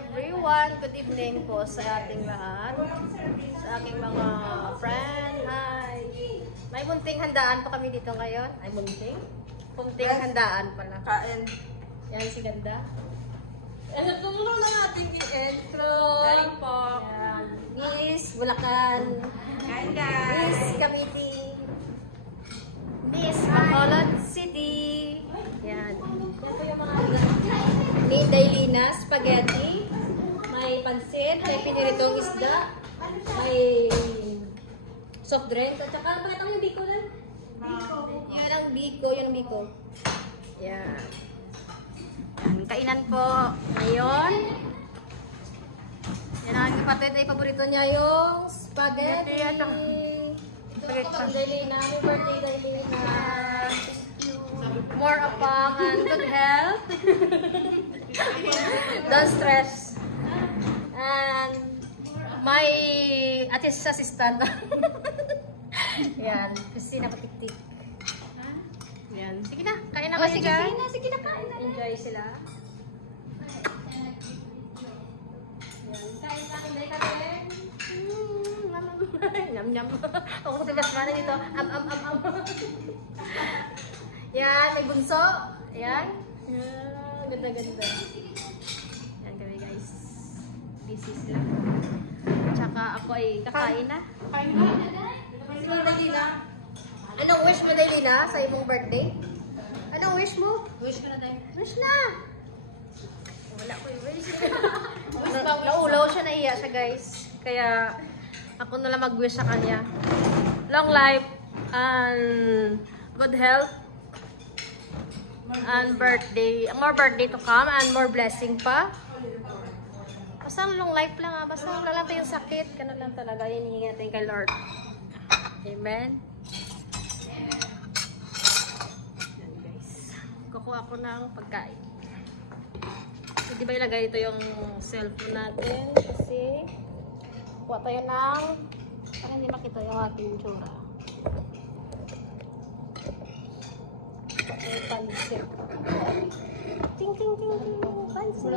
everyone! Good evening po sa ating lahat. Sa aking mga friend. Hi! May munting handaan pa kami dito ngayon. Ay, munting? Munting handaan pala. Kain. Yan si Ganda. Ano, tumulong na natin i-intro. Kain po. Yan. Miss Bulacan. Kain, guys. Miss Cavite. Miss Bacolod City. Yan. Yan po yung mga ni Dailina Spaghetti. May pansit, may piniritong isda, may soft drinks, at saka ano ba itong yung biko lang? Yan ang biko, yun ang biko. Yan. Yan, kainan po ngayon. Yan ang aking kapatid ay paborito niya yung spaghetti. Ito po kang Dailina. Happy birthday, Dailina. More upang and good health. Don't stress. And my assistant. Yan, kasi napatiktik. Yan. Sige na, kain na kayo dyan. Sige na, kain na. Enjoy sila. Yan, kain na, hindi kami. Nyam-nyam. Ako si Basmana dito. Am. Yan, may bunso. Yan. Ganda-ganda. Yan kami guys. Busy sila. Tsaka ako ay kakain na. Kain na. Sino na din na? Anong wish mo, Dailina, sa imong birthday? Anong wish mo? Wish ko na tayo. Wish na! Wala ko yung wish. Naulaw siya, naiya siya guys. Kaya ako na lang mag-wish sa kanya. Long life and good health. And birthday, more birthday to come and more blessing pa. Basta long life lang ah. Basta wala lang tayong sakit. Ganun lang talaga. Hinihingi natin kay Lord. Amen. Yan guys. Kukuha ko ng pagkain. So, di ba ilagay ito yung cellphone natin? Kasi kuha tayo ng para hindi makita yung ating tsura. Pansit. Ting ting ting ting. Pansit.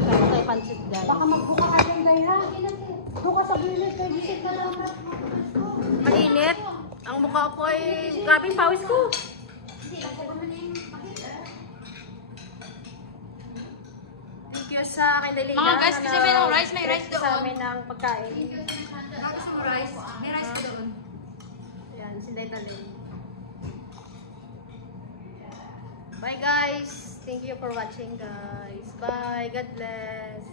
Kaya tayo pansit guys. Baka magbuka ka dyan, guys, ha? Buka sa bilis, kaya gisip ka lang. Mainit. Ang mukha ko ay grabing pawis ko. Thank you sa akin Dailina. Mga guys, kasi may rice, may rice doon. Sa amin ng pagkain. Gusto mo rice? May rice ka doon. Yan, si Dailina. Bye guys. Thank you for watching guys. Bye. God bless.